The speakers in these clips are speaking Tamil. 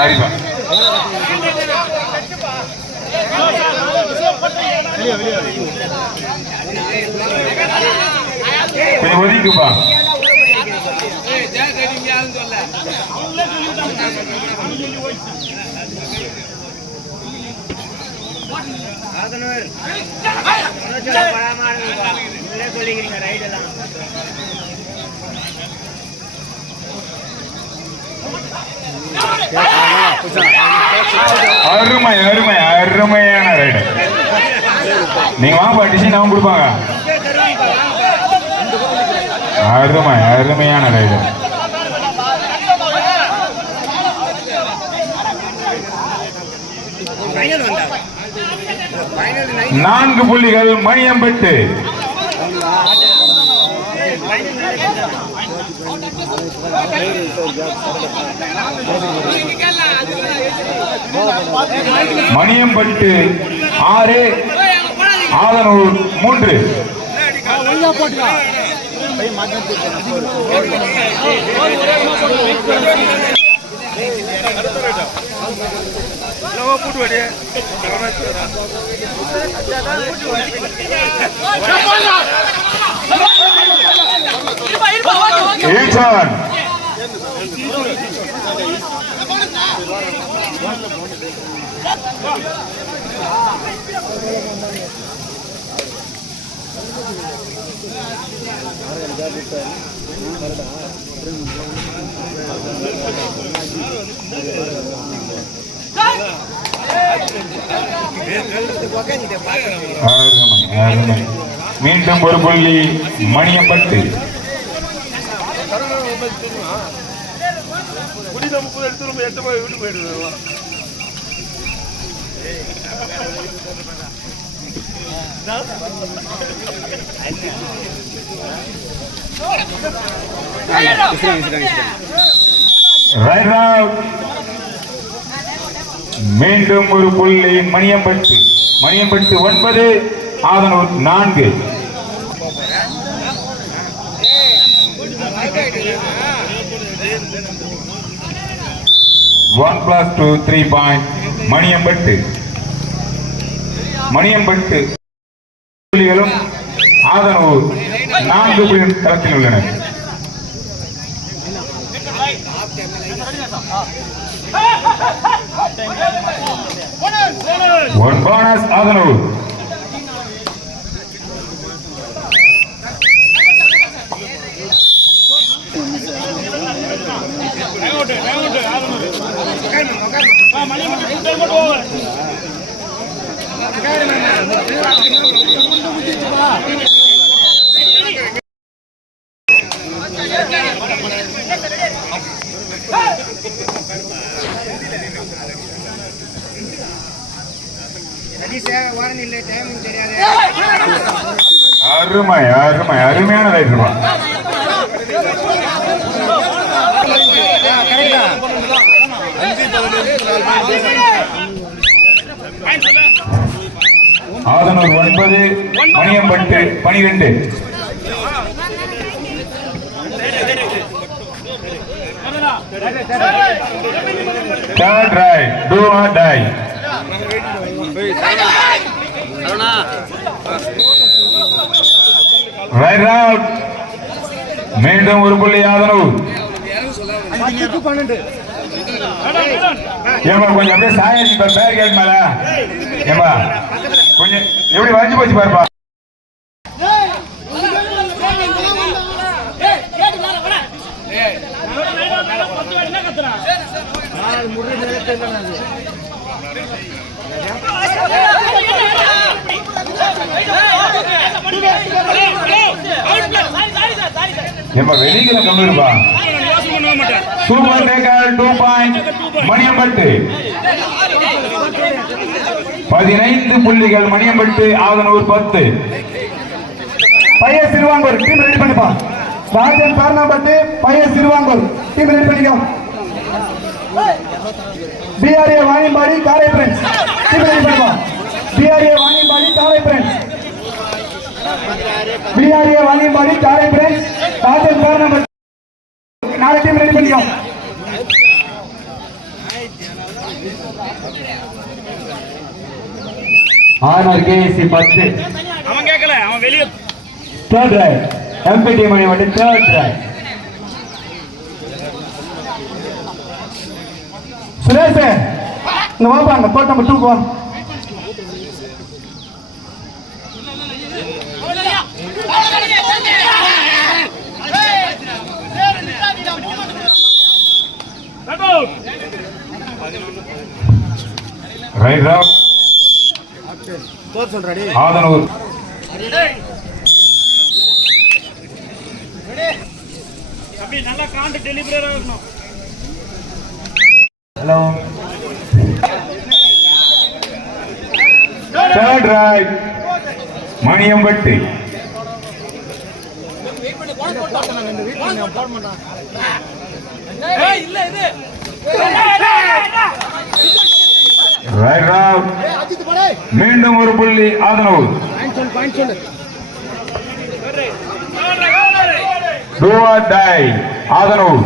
சரிப்பா. கொஞ்சம் ஒதுக்குப்பா. சொல்லிக்கிறீங்க ரைடெல்லாம் அருமை அருமை அருமையான ரைடு நீங்க வாங்க டிசைன் அவங்க கொடுப்பாங்க. அருமை அருமையான ரைடு நான்கு புள்ளிகள் மணியம்பட்டு. மணியம்பட்டு ஆறு ஆதனூர் மூன்று. அருமை மீண்டும் ஒரு புள்ளி மணியப்பட்டு புரியுதா முப்பது எடுத்து எட்டு போய் வீட்டு போயிட்டு மீண்டும் ஒரு புள்ளி மணியம்பட்டு மணியம்பட்டு ஒன்பது ஆதனூர் நான்கு. One plus two three point Maniyampattu. Maniyampattu. புள்ளிகளும் ஆதனூர் நான்கு புள்ளிகள் களத்தில் உள்ளன ஒன் போனஸ் ஆதனூர் அருமை அருமை அருமையான ரைட்டுமா ஆதனூர் ஒன்பது மணியம்பட்டு பனிரெண்டு. Third try, do or die. Right round. மீண்டும் ஒரு புள்ளி ஆதனூர் ஏமா கொஞ்சம் அப்படியே சாயி பேர் மேல ஏமா கொஞ்சம் எப்படி வரைஞ்சு போச்சு பாருப்பா ஏமா வெளியில கம்மிருப்பா super taker two point Maniyampattu. பதினைந்து புள்ளிகள் மணியம்பட்டு ஆதனூர் பத்து. பையன் சிறுவாங்கூர் டீம் ரெடி பண்ணிப்பா. ராஜன் பார்னாம்பட்டு பையன் சிறுவாங்கூர் டீம் ரெடி பண்ணிக்கோ. பிஆர்ஏ வாணியம்பாடி காரை ஃப்ரெண்ட்ஸ் டீம் பிஆர்ஏ வாணியம்பாடி காரை ஃப்ரெண்ட்ஸ் பிஆர்ஏ வாணியம்பாடி காரை ஃப்ரெண்ட்ஸ் ராஜன் பார்னாம்பட்டு நாலு டீம் ரெடி பண்ணிக்கோ. ஆனர் கேசி பத்து. அவன் கேட்கல அவன் வெளியே. தேர்ட் ரைட் எம்பிடி மணி மட்டும் தேர்ட் ரைட் சுரேஷ் இந்த வாப்பா அந்த கோட் நம்பர் டூக்கு வா ஆதனூர் அப்படி நல்லா காண்டு டெலிவரியாக இருக்கணும். ஹலோ தேர்ட் ரைட் மணியம்பட்டு மீண்டும் ஒரு புள்ளி ஆதனவு ஆதனவு ஆர் டை ஆதனூர்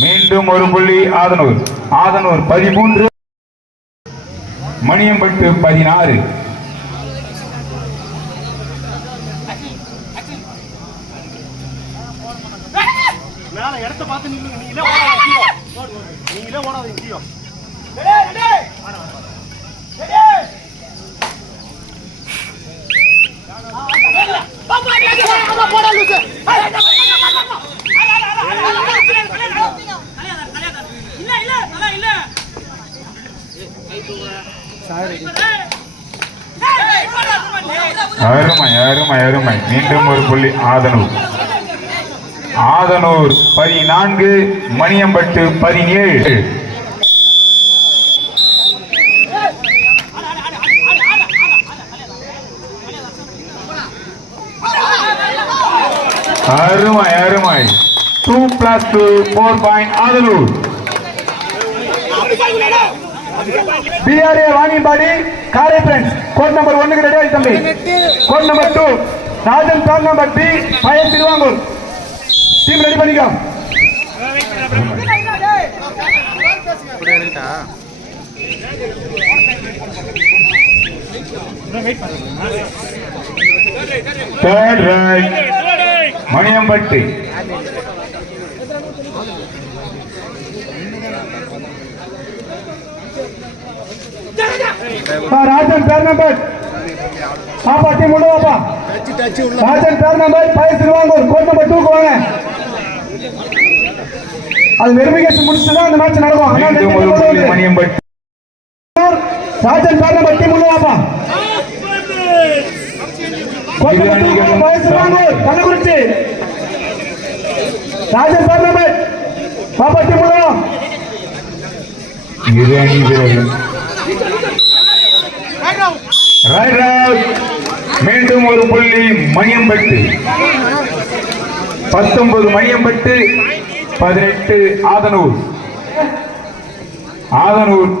மீண்டும் ஒரு புள்ளி ஆதனூர். ஆதனூர் பதிமூன்று. மணியம்பட்டு பதினாறு. மேல இடத்த பார்த்து நில்லுங்க. நீங்களே ஓடாத நீங்களே ஓடாத அருமை அருமை அருமை. மீண்டும் ஒரு புள்ளி ஆதனூர். ஆதனூர் பதினான்கு மணியம்பட்டு பதினேழு. அருமை அருமை. Two plus two four point Athanur. PRA Vaniyambadi காரை ஃப்ரெண்ட்ஸ் கோட் நம்பர் ஒன்னுக்கு ரெடி ஆகி தம்பி. Court number two Rajan car number B பையன் திருவாங்கூர் டீம் ரெடி பண்ணிக்கோ. Third raid Maniyampattu. ராஜன் பேர் நம்பர். பாப்பா டீம் உள்ள வாப்பா. ராஜன் பேர் நம்பர் பையன் திருவாங்கூர் கோட் நம்பர் டூக்கு வாங்க. அது வெரிஃபிகேஷன் முடிச்சுட்டு தான் அந்த மேட்ச் நடக்கும் மணியம்பட்டு ராஜன் பேர் நம்பர் டீம் உள்ள வாப்பா கோட் நம்பர் டூக்கு பையன் திருவாங்கூர் கள்ளக்குறிச்சி ராஜன் பேர் நம்பர் பாப்பா டீம் உள்ள வா செய்கிறார்கள் மீண்டும் ஒரு புள்ளி மணியம்பட்டு பத்தொன்பது மணியம்பட்டு பதினெட்டு ஆதனூர். ஆதனூர்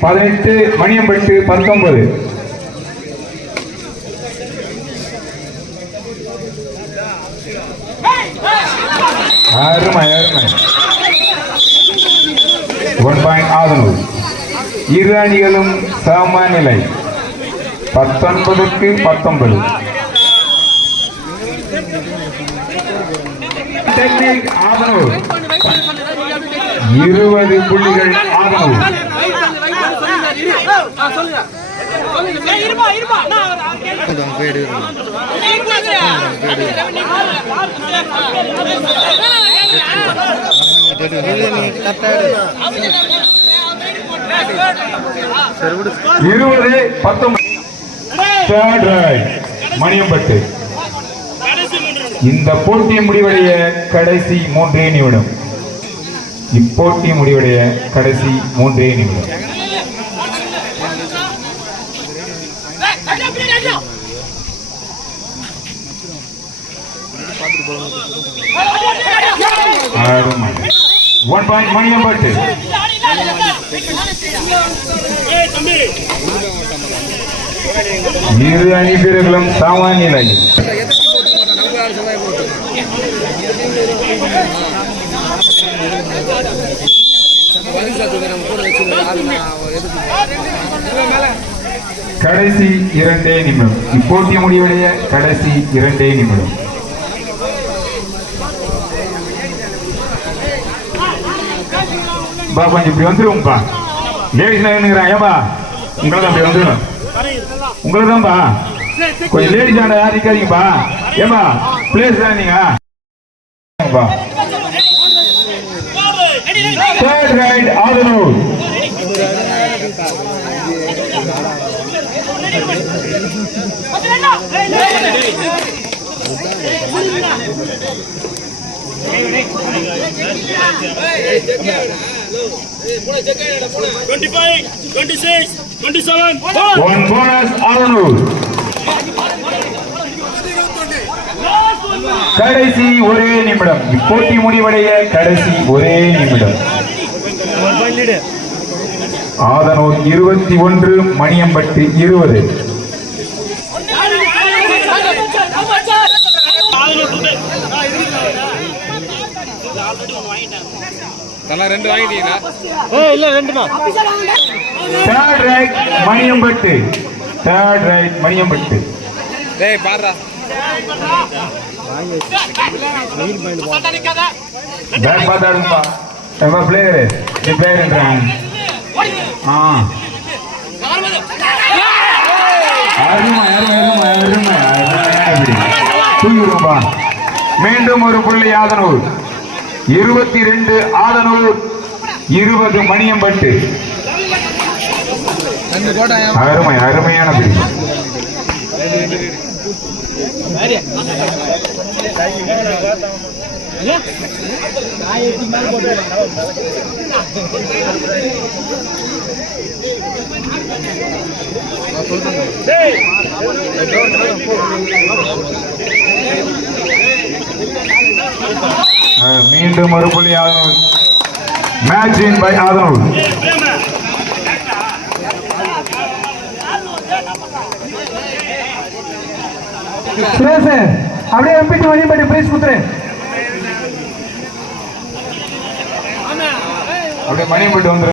பதினெட்டு மணியம்பட்டு பத்தொன்பது. அருமை அருமை. One point Athanur. இரு அணிகளும் சம நிலை பத்தொன்பதுக்கு பத்தொன்பது ஆதனூர் இருபது புள்ளிகள் ஆதனூர் இருபது பத்தொன்பது. மணியம்பட்டு. இந்த போட்டி முடிவடைய கடைசி மூன்றே நிமிடம். இப்போட்டி முடிவடைய கடைசி மூன்றே நிமிடம். One point Maniyampattu. இரு அணி வீரர்களும் சம கடைசி இரண்டே நிமிடம். இப்போட்டி முடிவடைய கடைசி இரண்டே நிமிடம். பா கொஞ்சம் இப்படி வந்துருவோம்ப்பா லேடிஸ் நகருங்கிறான் ஏப்பா உங்களை தான் இப்படி வந்துடும் உங்களை தான்ப்பா கொஞ்சம் லேடிஸ் ஆண்ட யாரிக்காதீங்கப்பா ஏமா ஏப்பா பிளேஸ் தான் நீங்க பா third raid Athanur twenty five twenty one bonus Athanur கடைசி ஒரே நிமிடம். இப்போட்டி முடிவடைய கடைசி ஒரே நிமிடம். ஆதனூர் இருபத்தி ஒன்று மணியம்பட்டு இருபது. Third raid Maniyampattu. Third raid Maniyampattu. Back பார்த்தாடுப்பா எப்பா பிளேயரு நீ பிளேயர்ன்றாங்க ஆ. அருமை அருமை அருமை அருமை. அருமை தூங்கிடுவோம்பா மீண்டும் ஒரு புள்ளி ஆதனூர் இருபத்தி ரெண்டு ஆதனூர் இருபது மணியம்பட்டு. அருமை அருமையான பிரிவு. அஹ், மீண்டும் ஒரு புள்ளி Athanur match in by Athanur அப்படியே எம்பிட்டு மணியம்பட்டி பிரைஸ் கொடுத்துரு அப்படியே மணியம்பட்டு வந்துரு.